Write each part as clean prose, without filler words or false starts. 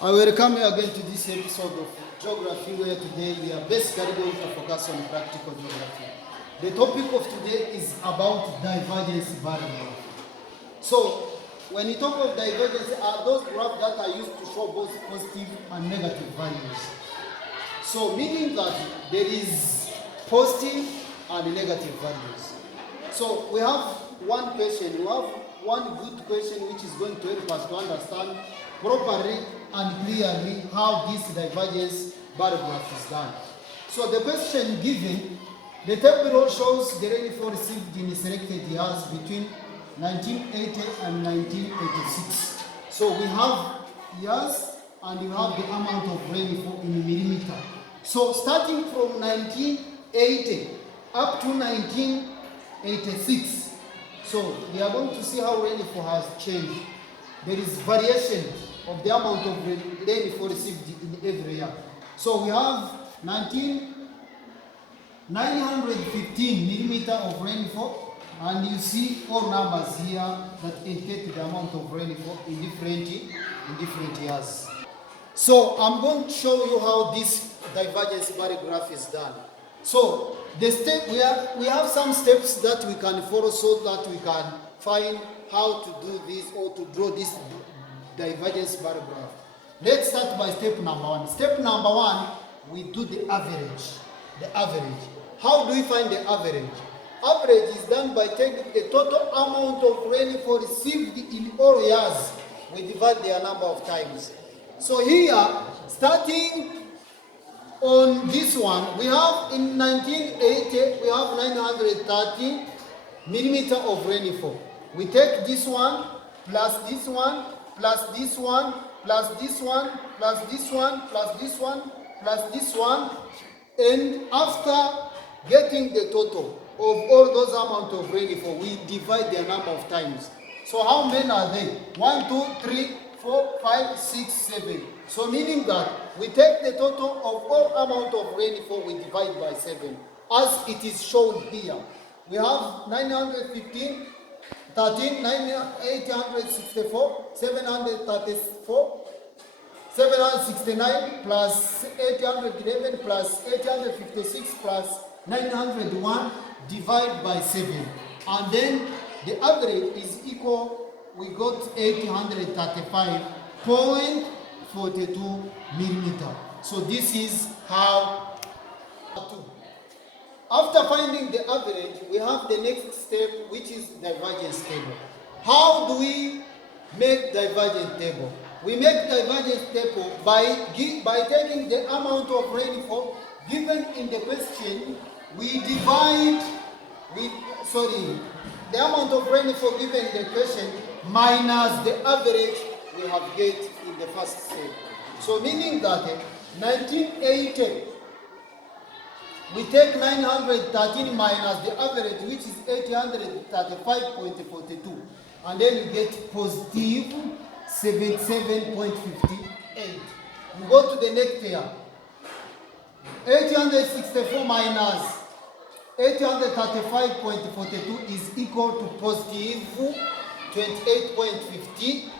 I welcome you again to this episode of Geography, where today we are basically going to focus on practical geography. The topic of today is about divergence variable. So, when you talk of divergence, are those graphs that are used to show both positive and negative values. So, meaning that there is positive and negative values. So, we have one question, we have one good question which is going to help us to understand properly and clearly how this divergence bar graph is done. So the question given, the table below shows the rainfall received in selected years between 1980 and 1986. So we have years and you have the amount of rainfall in millimeter. So starting from 1980 up to 1986, so we are going to see how rainfall has changed. There is variation of the amount of rainfall received in every year. So we have 915 millimeter of rainfall, and you see all numbers here that indicate the amount of rainfall in different years. So I'm going to show you how this divergence bar graph is done. So the step we have some steps that we can follow so that we can find how to do this or to draw this divergence bar graph. Let's start by step number one. Step number one, we do the average. The average. How do we find the average? Average is done by taking the total amount of rainfall received in all years. We divide their number of times. So here, starting on this one, we have in 1980, we have 930 millimeter of rainfall. We take this one, plus this one, plus this one, plus this one, plus this one, plus this one, plus this one, and after getting the total of all those amount of rainfall, we divide their number of times. So how many are they? 1, 2, 3, 4, 5, 6, 7. So meaning that we take the total of all amount of rainfall, we divide by 7, as it is shown here. We have 915, 13, 864, 734, 769 plus 811 plus 856 plus 901 divided by 7. And then the average is equal, we got 835.42 millimeter. So this is how to. After finding the average, we have the next step, which is divergence table. How do we make divergence table? We make divergence table by taking the amount of rainfall given in the question. We divide the amount of rainfall given in the question minus the average we have get in the first step. So meaning that 1980, we take 913 minus the average, which is 835.42, and then we get positive 77.58. We go to the next year. 864 minus 835.42 is equal to positive 28.58.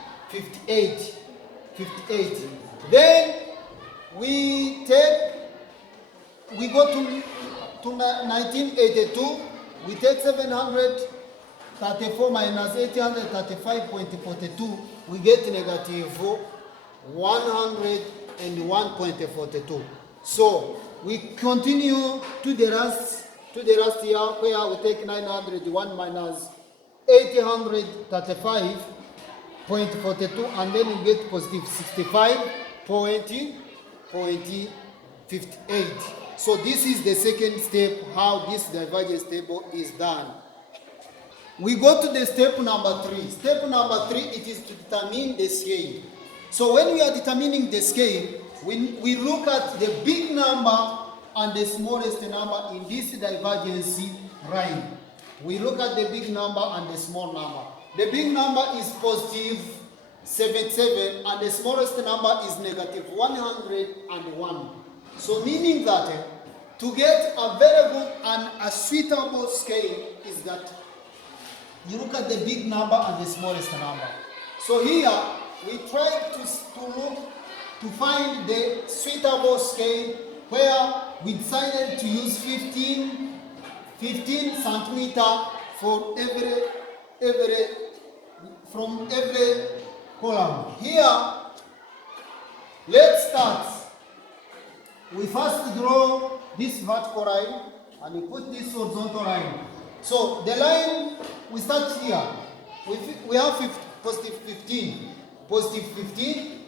Then we go to 1982, we take 734 minus 835.42, we get negative 101.42. So we continue to the last year, where we take 901 minus 835.42, and then we get positive 65.58. So this is the second step, how this divergence table is done. We go to the step number 3. Step number 3, it is to determine the scale. So when we are determining the scale, we look at the big number and the smallest number in this divergence line. We look at the big number and the small number. The big number is positive 77 and the smallest number is negative 101. So meaning that to get a very good and a suitable scale is that you look at the big number and the smallest number. So here we try to look to find the suitable scale where we decided to use 15 centimeter for from every column. Here, let's start. We first draw this vertical line and we put this horizontal line. So the line, we start here. We have positive 15, positive 15,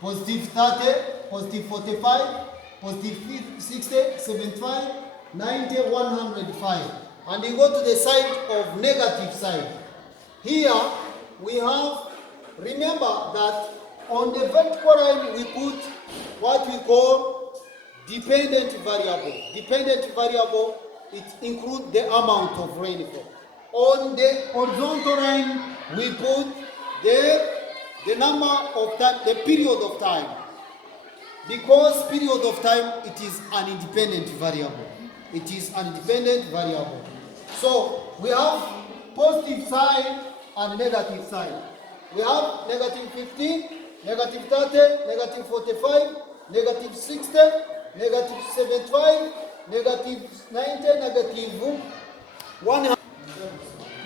positive 30, positive 45, positive 60, 75, 90, 105. And we go to the side of negative side. Here we have, remember that on the vertical line we put what we call dependent variable. Dependent variable, it includes the amount of rainfall. On the horizontal line we put the number of time, the period of time. Because period of time, it is an independent variable. It is an independent variable. So we have positive side and negative side. We have negative 15, negative 30, negative 45, negative 60, negative 75, negative 90, negative 100.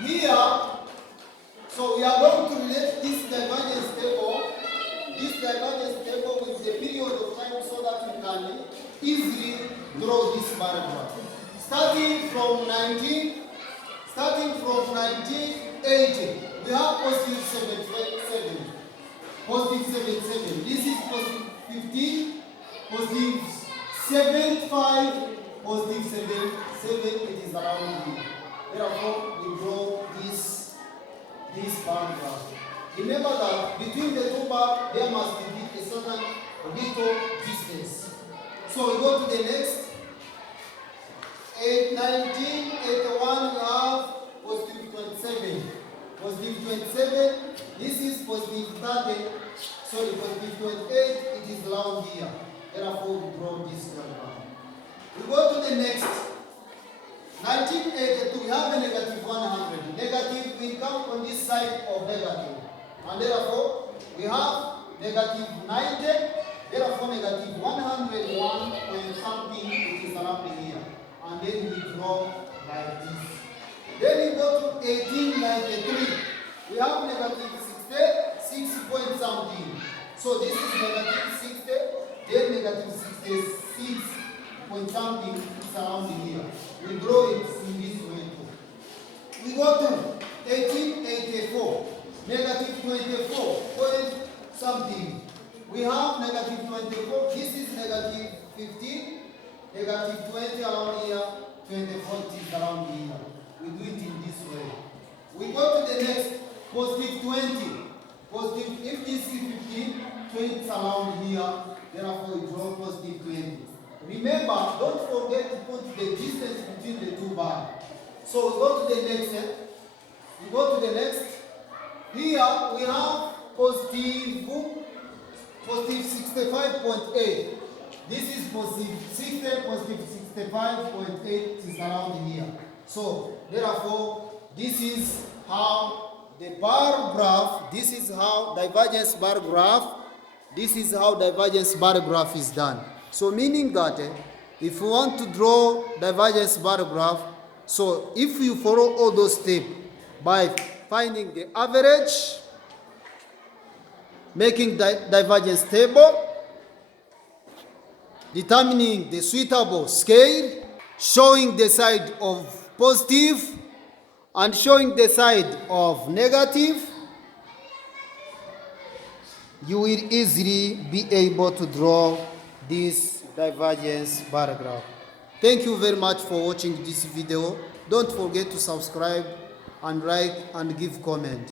Here, so we are going to relate this divergence table with the period of time so that we can easily draw this bar graph. Starting from 1980, we have positive 77. Positive 77. This is positive 15, positive 75, positive 77. It is around here. Therefore, we draw this bar graph. Remember that between the two bars there must be a certain little distance. So we go to the next. 1981 we have positive 27. Positive 27. This is positive 30. Sorry, positive 28. It is around here. Therefore, we draw this diagram. We go to the next. 1982, we have a negative 100. Negative will come on this side of negative. And therefore, we have negative 90. Therefore, negative 101 point something, it is around here. And then we draw like this. Then we go to 1893. We have negative 60 point something. So this is negative 60, then negative 66 point something, it's around here. We draw it in this way too. We go to 1884. Negative 24 point something. We have negative 24. This is negative 15. Negative 20 around here. 24 is around here. We do it in this way. We go to the next. Positive 20. Positive, if this is 15, 20 is around here. Therefore, we draw positive 20. Remember, don't forget to put the distance between the two bars. So we go to the next. We go to the next. Here we have positive 65.8. This is positive 60, positive 65.8 is around here. So therefore, this is how the bar graph, this is how divergence bar graph, this is how divergence bar graph is done. So meaning that if you want to draw divergence bar graph, so if you follow all those steps by finding the average, making divergence table, determining the suitable scale, showing the side of positive and showing the side of negative, you will easily be able to draw this divergence bar graph. Thank you very much for watching this video. Don't forget to subscribe and like and give comment.